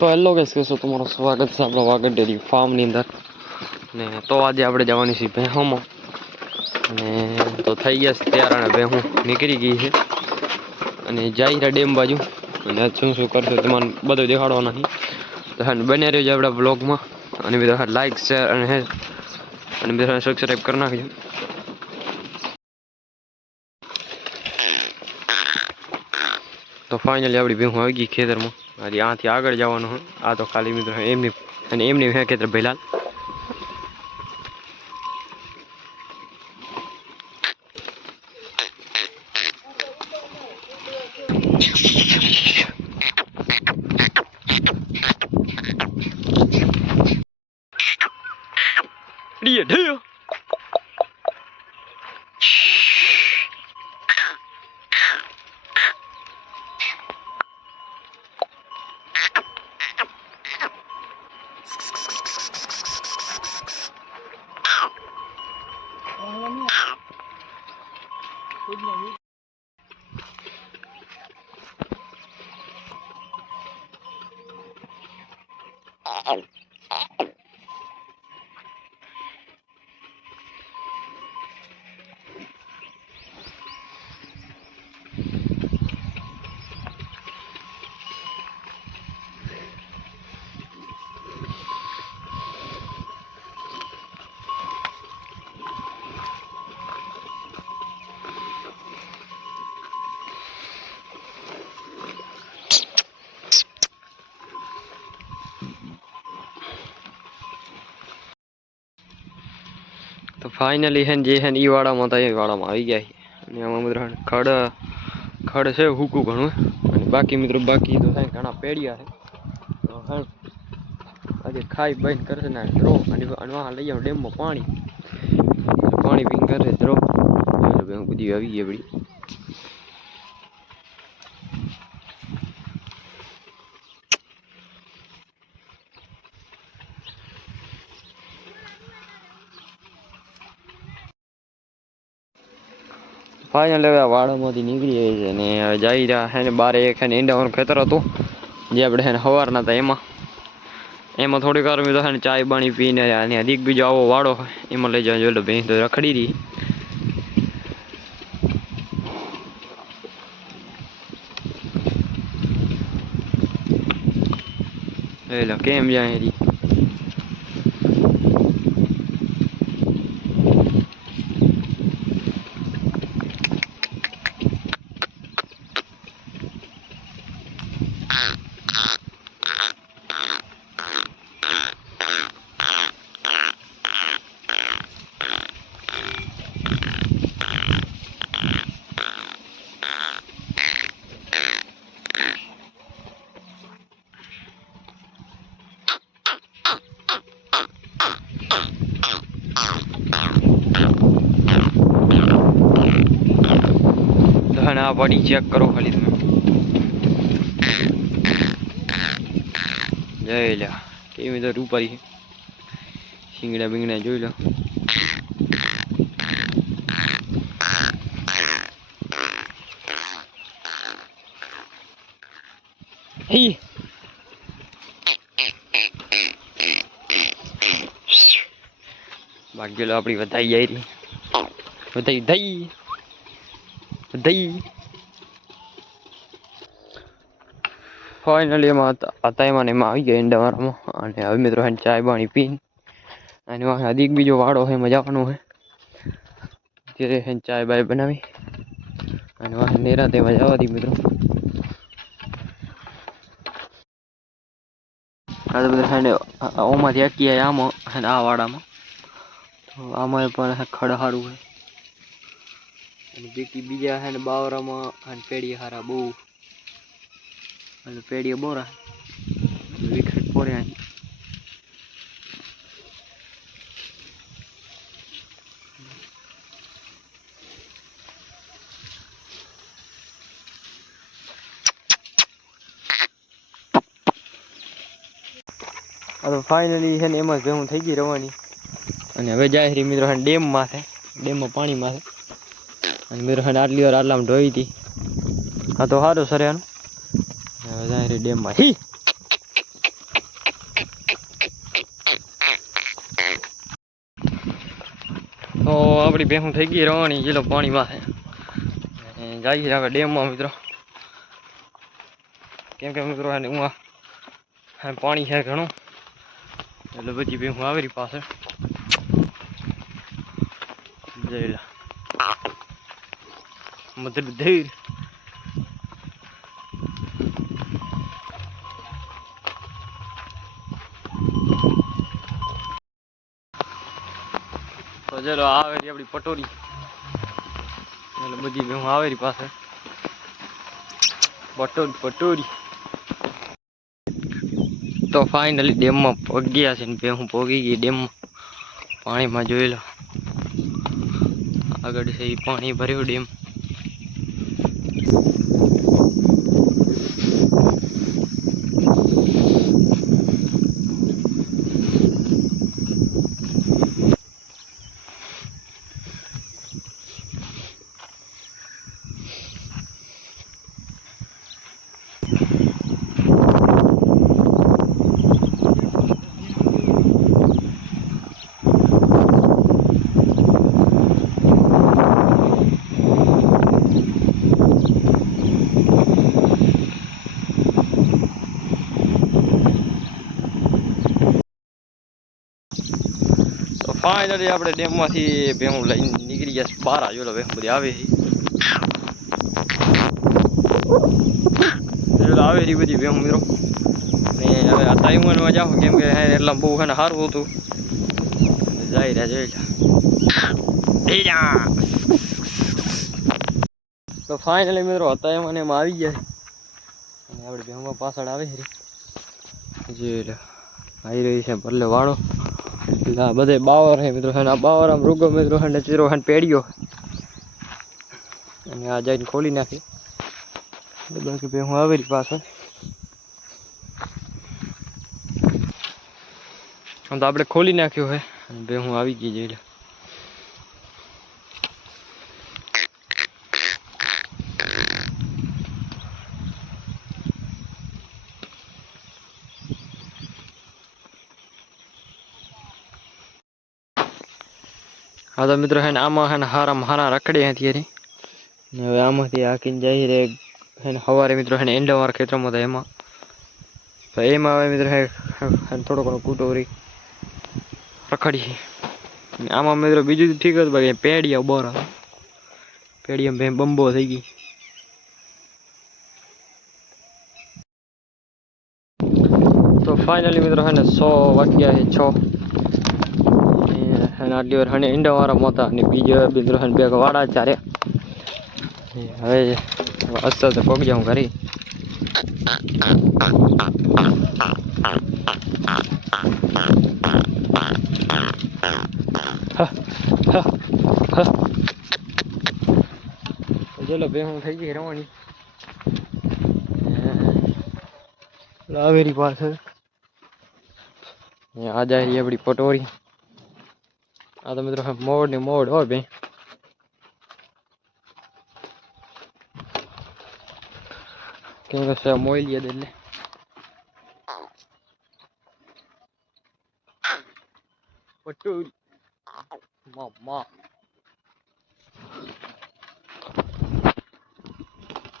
તો hello guys, કેસો તમારું સ્વાગત છે આપણા વાગડ ડેરી ફાર્મની અંદર. ને તો આજે આપણે જવાની છે ભેહોમાં, અને તો થઈ ગયા છે તૈયાર, અને ભેહું નીકળી ગઈ છે અને જાય ડેમ બાજુ. અને શું શું કરશે તમને બધું દેખાડવાનું નથી, તો બને રહેજો આપણા બ્લોગમાં. અને બધા લાઈક શેર અને બધા સબસ્ક્રાઈબ કરી નાખજો. તો ફાઇનલી આપણી ભેહું આવી ગઈ ખેતરમાં. હજી આથી આગળ જવાનું હોય. આ તો ખાલી મિત્રો એમની અને એમની હે ખેતર ભેલાલ. તો ફાઇનલી હે જે હે ઈ વાડામાં હતા, એ વાડામાં આવી ગયા છે. અને આમાં મિત્રો ખડ છે હૂકું ઘણું, અને બાકી મિત્રો બાકી તો થાય ઘણા પેડિયા છે. તો આજે ખાઈ બંધ કરશે ને ધ્રો, અને લઈ આવો ડેમમાં પાણી પીને કરે ધ્રો. બધી આવી ગઈ બધી. ફાઇનલ હવે આ વાડામાંથી નીકળી જાય છે, અને જઈ રહ્યા છે ને બારે એક ઈંડાવાનું ખેતર હતું, જે આપણે છે ને સવારના હતા. એમાં થોડીક વાર તો છે ને ચાય પાણી પીને, અને અધિક બીજો આવો વાડો હોય એમાં લઈ જવા જોઈએ. ભેંસ તો રખડી રહી. એટલે કેમ જાય રી આ બોડી ચેક કરો ખાલી તમે. જઈ લ્યા કેવી તો રૂપારી છે. શીંગડા બીંગડા જોઈ લો. ભાગ્યેલો આપડી વધાઈ જાય રહી. વધાઈ ફાઇનલી એમાં એમાં આવી ગયા ઈંડાવાળામાં. અને હવે મિત્રો ચાય પાણી પીને, અને અધિક બીજો વાડો હોય મજાવાનું હોય, ત્યારે ચાય બાય બનાવી અને નિરાતે મજા આવતી મિત્રો. ઓમાંથી અકી આમાં આ વાડામાં, તો આમાં પણ ખડ સારું હોય. અને બીજા હે ને બાવરામાં પેડિયા હારા બહુ, અને પેડિયા બોરા વિકસિત પોર્યા. હવે ફાઇનલી છે ને એમાં ભેહું થઈ ગઈ રવાની, અને હવે જાય છે મિત્રો ડેમમાં છે. ડેમમાં પાણીમાં છે, અને મિત્રો આટલી વાર આટલામાં ઢોઈ હતી. હા તો સારું સર એનું. હવે જાય ડેમમાં આપણી ભેહું થઈ ગઈ રવાની જેલો પાણીમાં છે જઈએ હવે ડેમમાં મિત્રો કેમ કે મિત્રો એને હું પાણી છે ઘણું એટલે બધી ભેહું આવેલી પાસે જઈ લે મતલબ ધીર તો ચલો આવેલી આપણી પટોરી એટલે બધી ભેહું આવેલી પાસે પટોરી તો ફાઇનલી ડેમમાં પગ્યા છે ને ભેહું પોગી ગઈ ડેમમાં પાણીમાં જોઈ લો આગળ છે એ પાણી ભર્યું ડેમ ફાઇનલી આપણે ડેમમાંથી ભેહું લઈને નીકળી ગયા બહાર આવ્યો લો ભેહું બધી આવે આવે એ બધી ભેહું મિત્રો ને હવે આ તાઈવાનમાં જાઓ કેમ કે એટલે બહુ છે ને સારું હતું જાય રહ્યા જોઈ તો ફાઇનલી મિત્રો હતા એમાં એમાં આવી ગયા અને આપણે ભેહું પાછળ આવે જે આવી રહી છે ભલે વાળો એટલે આ બધે બાવર છે મિત્રો આ બાવર આમ રૂગો મિત્રો ને ચીરો પેડ્યો અને આ જઈને ખોલી નાખી બાકી ભેહું આવેલી પાછળ આમ તો આપણે ખોલી નાખ્યું છે અને ભેહું આવી ગઈ જઈ હા તો મિત્રો હે ને આમાં હે ને હારા રખડે અત્યારે હવે આમાંથી હાકીને જઈ રે હે ને સવારે મિત્રો હે ને એંડાવાળા ખેતરમાં હતા એમાં તો એમાં હવે મિત્રો હે થોડો ઘણો કૂટોરી રખડી આમાં મિત્રો બીજું ઠીક હતું બાકી પેડિયા બોરા પેડિયા બંબો થઈ ગઈ તો ફાઇનલી મિત્રો હે ને 100 વાગ્યા છે 6 અને આટલી વાર હને ઈંડાવાળા મોતા અને બીજો મિત્રો હે બે વાડા ચારે હવે અસ્તર તો પગ જાઉં ઘરે ચલો ભેહું થઈ ગઈ રવાની લાવેરી પાસે આ જાય આપણી પટોરી આ તો મિત્રો મોડ ને મોડ હોય બે કેમ કે મોઈ લે એટલે પટોરી મામા